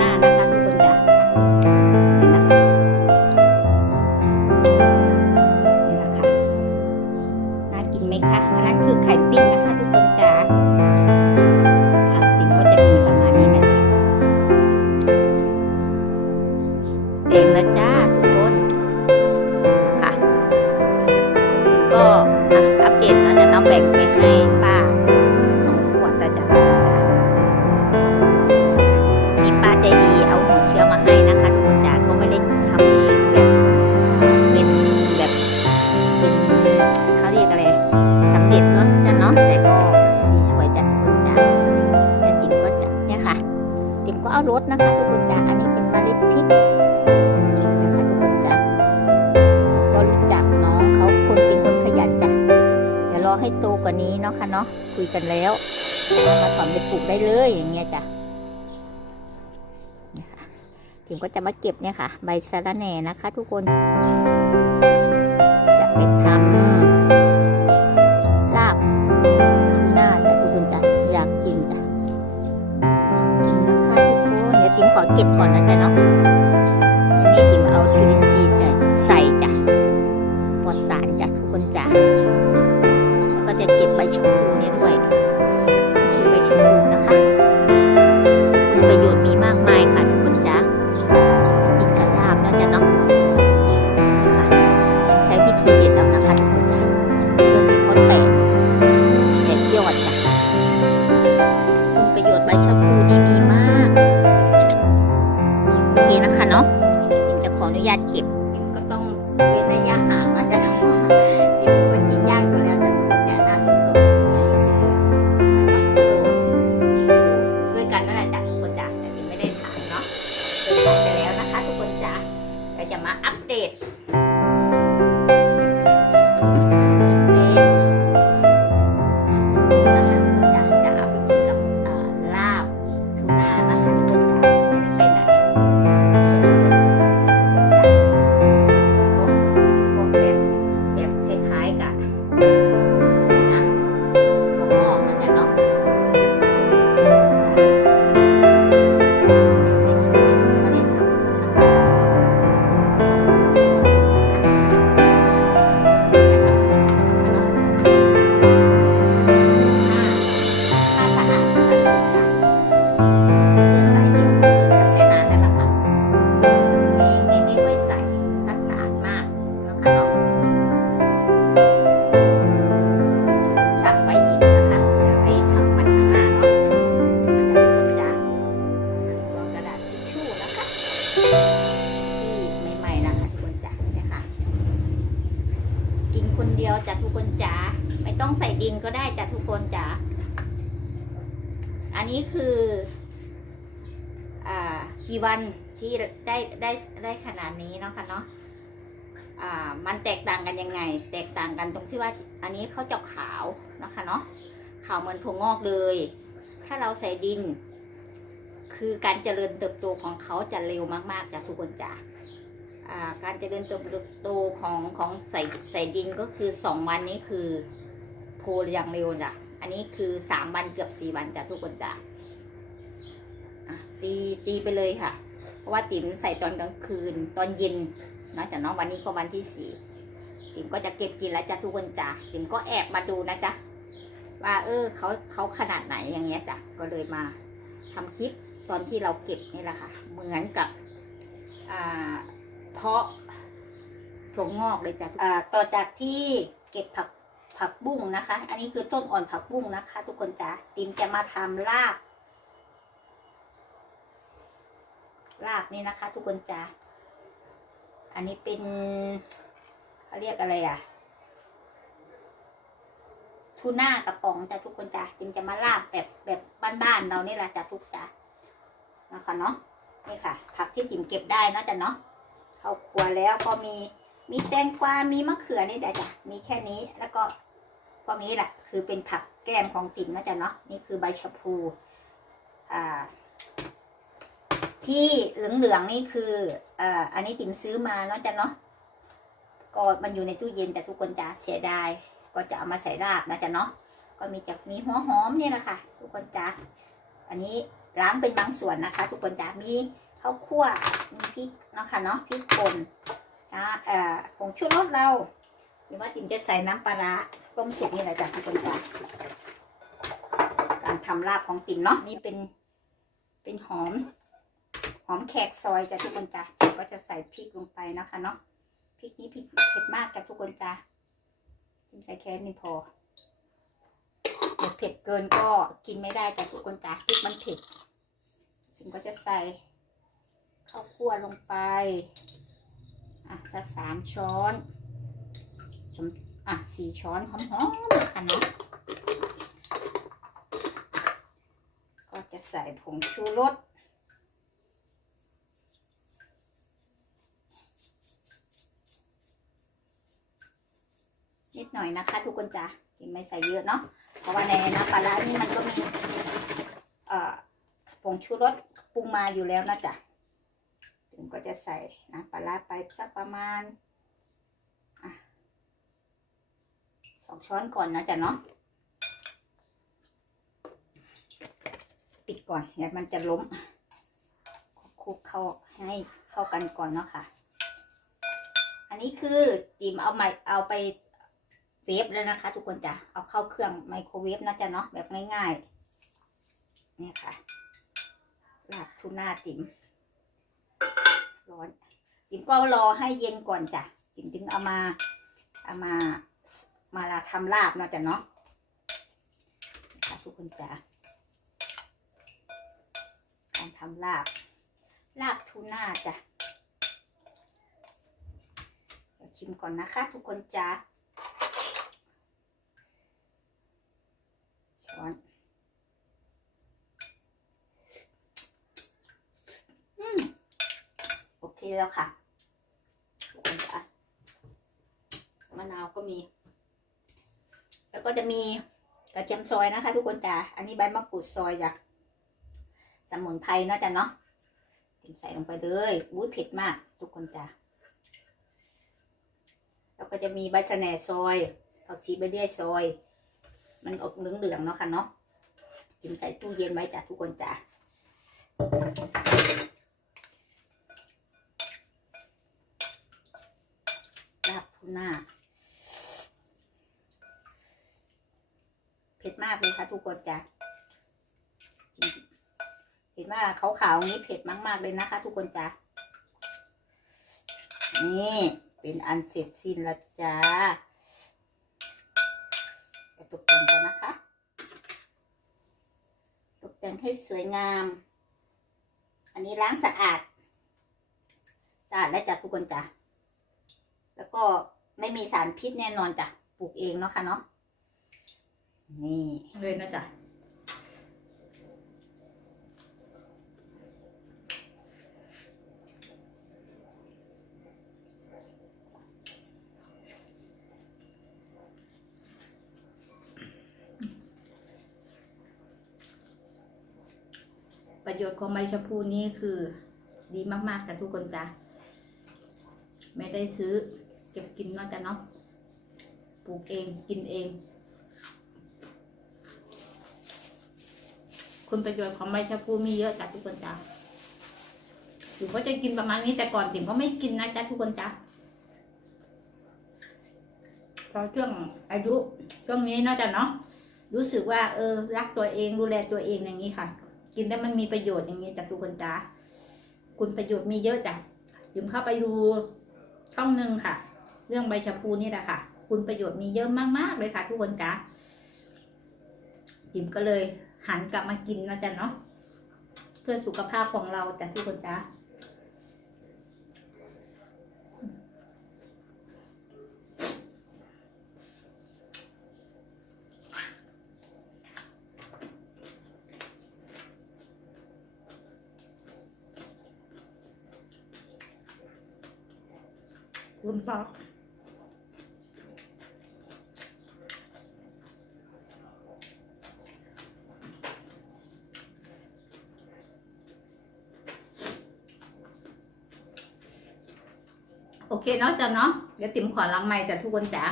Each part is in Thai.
น้านะคะทุกคนจ้ะนี่นะคะนี่แหละค่ะน่ากินไหมคะอันนั้นคือไข่ปิ้งนะคะทุกคนจ้ะผักติ่มก็จะมีประมาณนี้นะจ๊ะเด็กแล้วจ้า คุยกันแล้วมาถอนไปปลูกได้เลยอย่างเงี้ยจ้ะถิมก็จะมาเก็บเนี่ยค่ะ ใบสะระแหน่นะคะ ทุกคน จะไปทำลาบทูน่าจะทุกคนจะอยากกินจ้ะกินนะคะทุกคนเดี๋ยวติมขอเก็บก่อนนะจ๊ะเนาะอันนี้ติมเอาจุลินทรีย์จะใส่จ้ะปลอดสารจ้ะทุกคนจ้ะแล้วก็จะเก็บใบชมพู จ้ะทุกคนจ๋าไม่ต้องใส่ดินก็ได้จ้ะทุกคนจ๋าอันนี้คือ อ่า กี่วันที่ได้ได้ได้ขนาดนี้เนาะค่ะเนาะอ่า มันแตกต่างกันยังไง แตกต่างกันตรงที่ว่า อันนี้เขาจะขาวนะคะเนาะขาวเหมือนถั่วงอกเลย ถ้าเราใส่ดิน คือการเจริญเติบโตของเขาจะเร็วมากๆจ้ะทุกคนจ้า การเจริญเติบโตของของใส่ใส่ดินก็คือสองวันนี้คือโพลอย่างเร็วจ้ะอันนี้คือสามวันเกือบสี่วันจ้ะทุกคนจ้ะตีตีไปเลยค่ะ เพราะว่าติ๋มใส่ตอนกลางคืนตอนเย็นนอกจากน้องวันนี้ก็วันที่สี่ติ๋มก็จะเก็บกินแล้วจ้ะทุกคนจ้ะติ๋มก็แอบมาดูนะจ๊ะว่าเออเขาเขาขนาดไหนอย่างเงี้ยจ้ะก็เลยมาทำคลิปตอนที่เราเก็บนี่แหละค่ะ เหมือนกับอ่า เพาะถั่วงอกเลยจ้ะอ่าต่อจากที่เก็บผักผักบุ้งนะคะ อันนี้คือต้นอ่อนผักบุ้งนะคะ ทุกคนจ๋าติมจะมาทำลาบลาบนี่นะคะ ทุกคนจ๋าอันนี้เป็นเขาเรียกอะไรอะทูน่ากระป๋องจ้ะทุกคนจ๋าจิมจะมาลาบแบบแบบบ้านๆเรานี่แหละจ้ะทุกจ๋านะคะเนาะนี่ค่ะ ผักที่ติมเก็บได้นาะจ้ะเนาะ เข้าครัวแล้วก็มีมีแตงกวา มีมะเขือนี่แต่จ้ะ มีแค่นี้แล้วก็พวกนี้แหละคือเป็นผักแก้มของติ๋มนะจ๊ะเนาะนี่คือใบชะพูอ่าที่เหลืองๆนี่คืออ่าอันนี้ติ๋มซื้อมาเนาะจ๊ะเนาะก็มันอยู่ในตู้เย็นแต่ทุกคนจะเสียดายก็จะเอามาใส่ลาบนะจ๊ะเนาะก็มีจากมีหัวหอมเนี่ยแหละค่ะทุกคนจ้าอันนี้ล้างเป็นบางส่วนนะคะ ทุกคนจะมี ข้าวคั่วมีพริกเนาะค่ะเนาะพริกป่นนะเอ่อผงชูรสเราหรือว่าจิมจะใส่น้ำปลาร้าต้มสุกนี่แหละจ้ะทุกคนจ้ะการทำลาบของติ๋มเนาะนี่เป็นเป็นหอม หอมแขกซอยจ้ะทุกคนจ้ะจิมก็จะใส่พริกลงไปนะคะเนาะพริกนี้พริกเผ็ดมากจ้ะทุกคนจ้ะจิมใส่แค่นี้พอเดี๋ยวเผ็ดเกินก็กินไม่ได้จ้ะทุกคนจ้ะพริกมันเผ็ดถึงก็จะใส่ ข้าวคั่วลงไป อะสักสามช้อนสมอะสี่ช้อนหอมๆนะคะเนาะก็จะใส่ผงชูรสนิดหน่อยนะคะ ทุกคนจ้ะกินไม่ใส่เยอะเนาะเพราะว่าในน้ำปลาร้านี่มันก็มีเอ่อผงชูรสปรุงมาอยู่แล้วนะจ๊ะ ถึงก็จะใส่น้ำปลาร้าไปสักประมาณอสองช้อนก่อนนะจ๊ะเนาะปิดก่อนอย่ามันจะล้มคลุกเข้าให้เข้ากันก่อนเนาะค่ะ อันนี้คือจิมเอาใหม่เอาไปเวฟแล้วนะคะ ทุกคนจ้ะเอาเข้าเครื่องไมโครเวฟนะจ๊ะเนาะแบบง่ายๆเนี่ยค่ะลาบทูน่าจิ๋ม ร้อน จิ๋มก็รอให้เย็นก่อนจ้ะ จิ๋มจึงเอามา เอามา มาลาทำลาบนะจ๊ะเนาะนะคะทุกคนจ้ะการทำลาบ ลาบทูน่าจ้ะชิมก่อนนะคะ ทุกคนจ้ะ ช้อนอืม โอเคแล้วค่ะมะนาวก็มี แล้วก็จะมีกระเทียมซอยนะคะ ทุกคนจ้ะอันนี้ใบมะกรูดซอยจ้ะสมุนไพรเนาะจ้ะเนาะใส่ลงไปเลยอุ้ยเผ็ดมาก ทุกคนจ้ะแล้วก็จะมีใบสะแหน่ซอยผักชีใบเดี่ยซอย มันออกเหลืองๆเนาะค่ะเนาะกินใส่ตู้เย็นไว้จ้ะทุกคนจ้ะ ลาบทูน่าเผ็ดมากเลยค่ะทุกคนจ้ะเห็นว่าขาวๆนี้เผ็ดมาก ๆ เลยนะคะ ทุกคนจ้ะนี่เป็นอันเสร็จสิ้นแล้วจ้าตกแต่งก่อนนะคะ ตกแต่งให้สวยงาม อันนี้ล้างสะอาด สะอาดและจัดทุกคนจ้ะแล้วก็ ไม่มีสารพิษแน่นอนจ้ะปลูกเองเนาะค่ะเนาะนี่เลยนะจ๊ะประโยชน์ของใบชะพูนี้คือ ดีมากๆแต่ทุกคนจ้ะ ไม่ได้ซื้อ เก็บกินเนาะจ้ะเนาะปลูกเองกินเอง คุณประโยชน์ของใบชะพูมีเยอะจ้ะทุกคนจ้ะถึงก็จะกินประมาณนี้แต่ก่อนติ๋มก็ไม่กินนะจ้ะทุกคนจ้ะเพราะช่วงอายุช่วงนี้นาะจ้ะเนาะรู้สึกว่าเออรักตัวเองดูแลตัวเองอย่างนี้ค่ะ กินแล้วมันมีประโยชน์อย่างนี้จากทุกคนจ้าคุณประโยชน์มีเยอะจ้ะยิมเข้าไปดูช่องหนึ่งค่ะ เรื่องใบชะพูนี่แหละค่ะ คุณประโยชน์มีเยอะมากๆเลยค่ะ ทุกคนจ้าจิมก็เลยหันกลับมากินนะจ๊ะเนาะเพื่อสุขภาพของเราจ้ะทุกคนจ้าคุณพ่อ โอเคเนาะจ้ะเนาะเดี๋ยวติ๋มขอล้างไม้จ้ะทุกคนจ๋า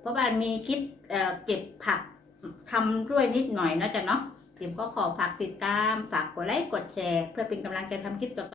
เพราะว่ามีคลิปเเก็บผักทำด้วยนิดหน่อยเนาะจ้ะเนาะติ๋มก็ขอฝากติดตามฝากกดไลค์กดแชร์ เพื่อเป็นกำลังใจทำคลิปต่อ